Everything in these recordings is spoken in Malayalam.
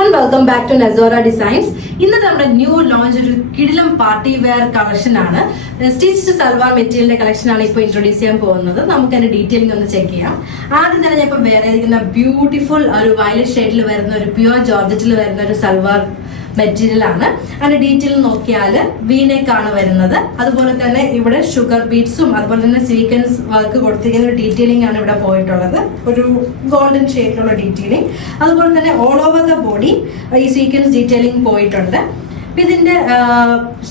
everyone, welcome back to Nazora Designs. ഇന്നത്തെ നമ്മുടെ ന്യൂ ലോഞ്ച് ഒരു കിടിലം പാർട്ടി വെയർ കളക്ഷൻ ആണ്. സ്റ്റിച്ച്ഡ് സൽവാർ മെറ്റീരിയലിന്റെ കളക്ഷൻ ആണ് ഇപ്പോൾ ഇൻട്രൊഡ്യൂസ് ചെയ്യാൻ പോകുന്നത്. നമുക്ക് അതിന്റെ ഡീറ്റെയിലിംഗ് ഒന്ന് ചെക്ക് ചെയ്യാം. ആദ്യം തന്നെ ഞാൻ ഇപ്പൊ വേറെ ഇരിക്കുന്ന ബ്യൂട്ടിഫുൾ ഒരു വയലറ്റ് ഷെയ്ഡിൽ വരുന്ന ഒരു പ്യുവർ ജോർജറ്റിൽ വരുന്ന ഒരു സൽവാർ മെറ്റീരിയൽ ആണ്. അതിന്റെ ഡീറ്റെയിൽ നോക്കിയാൽ വീനെക്ക് ആണ് വരുന്നത്. അതുപോലെ തന്നെ ഇവിടെ ഷുഗർ ബീഡ്സും അതുപോലെ തന്നെ സീക്വൻസ് വർക്ക് കൊടുത്തിരിക്കുന്ന ഒരു ഡീറ്റെയിലിംഗ് ആണ് ഇവിടെ പോയിട്ടുള്ളത്. ഒരു ഗോൾഡൻ ഷെയ്ഡിലുള്ള ഡീറ്റെയിലിംഗ്. അതുപോലെ തന്നെ ഓൾ ഓവർ ദ ബോഡി ഈ സീക്വൻസ് ഡീറ്റെയിലിംഗ് പോയിട്ടുണ്ട്. ഇതിന്റെ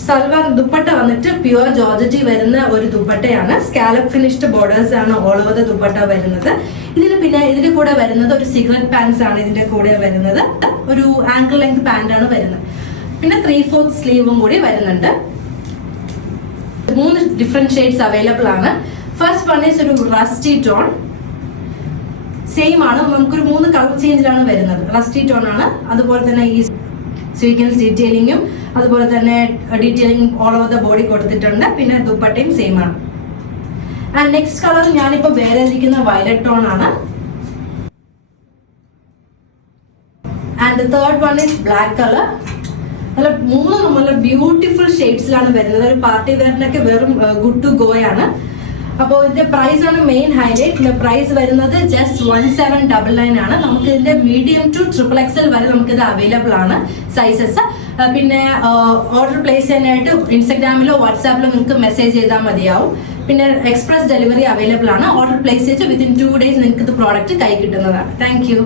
സൽവാർ ദുപ്പട്ട വന്നിട്ട് പ്യുവർ ജോർജറ്റി വരുന്ന ഒരു ദുപ്പട്ടയാണ്. സ്കാലപ്പ് ഫിനിഷ്ഡ് ബോർഡേഴ്സ് ആണ് ഓൾ ഓവർ ദ ദുപ്പട്ട വരുന്നത്. ഇതിന്റെ കൂടെ വരുന്നത് ഒരു സിഗരറ്റ് പാൻസ് ആണ് ഇതിന്റെ കൂടെ വരുന്നത്. ഒരു ആങ്കിൾ ലെങ്ത് പാന്റ് ആണ് വരുന്നത്. പിന്നെ 3/4 സ്ലീവും കൂടി വരുന്നുണ്ട്. 3 ഡിഫറെന്റ് ഷെയ്ഡ്സ് അവൈലബിൾ ആണ്. ഫസ്റ്റ് വൺ ഈസ് ഒരു റസ്റ്റി ടോൺ. സെയിം ആണ്, നമുക്കൊരു 3 കളർ ചേഞ്ചിലാണ് വരുന്നത്. റസ്റ്റി ടോൺ ആണ്. അതുപോലെ തന്നെ ഈ സീക്വൻസ് ഡീറ്റെയിലിംഗും അതുപോലെ തന്നെ detailing all over the body കൊടുത്തിട്ടുണ്ട്. പിന്നെ ദുപ്പട്ടയും സെയിം ആണ്. ആൻഡ് നെക്സ്റ്റ് കളർ ഞാനിപ്പോ വേറെ ഇരിക്കുന്ന വയലറ്റ് ടോൺ ആണ്. And third one is black colour. നല്ല 3 നല്ല ബ്യൂട്ടിഫുൾ ഷെയ്ഡ്സിലാണ് വരുന്നത്. ഒരു പാർട്ടി വെയറിനൊക്കെ വെറും ഗുഡ് ടു ഗോ ആണ്. അപ്പോൾ ഇതിന്റെ പ്രൈസ് ആണ് മെയിൻ ഹൈലൈറ്റ്. ഇതിന്റെ പ്രൈസ് വരുന്നത് ജസ്റ്റ് 1799 ആണ്. നമുക്ക് ഇതിന്റെ മീഡിയം ടു XXL വരെ നമുക്ക് ഇത് അവൈലബിൾ ആണ് സൈസസ്. പിന്നെ ഓർഡർ പ്ലേസ് ചെയ്യാനായിട്ട് ഇൻസ്റ്റാഗ്രാമിലോ വാട്സാപ്പിലോ നിങ്ങൾക്ക് മെസ്സേജ് ചെയ്താൽ മതിയാവും. പിന്നെ എക്സ്പ്രസ് ഡെലിവറി അവൈലബിൾ ആണ്. ഓർഡർ പ്ലേസ് ചെയ്ത് വിത്തിൻ 2 days നിങ്ങൾക്ക് ഇത് പ്രോഡക്റ്റ് കൈ കിട്ടുന്നതാണ്. Thank you.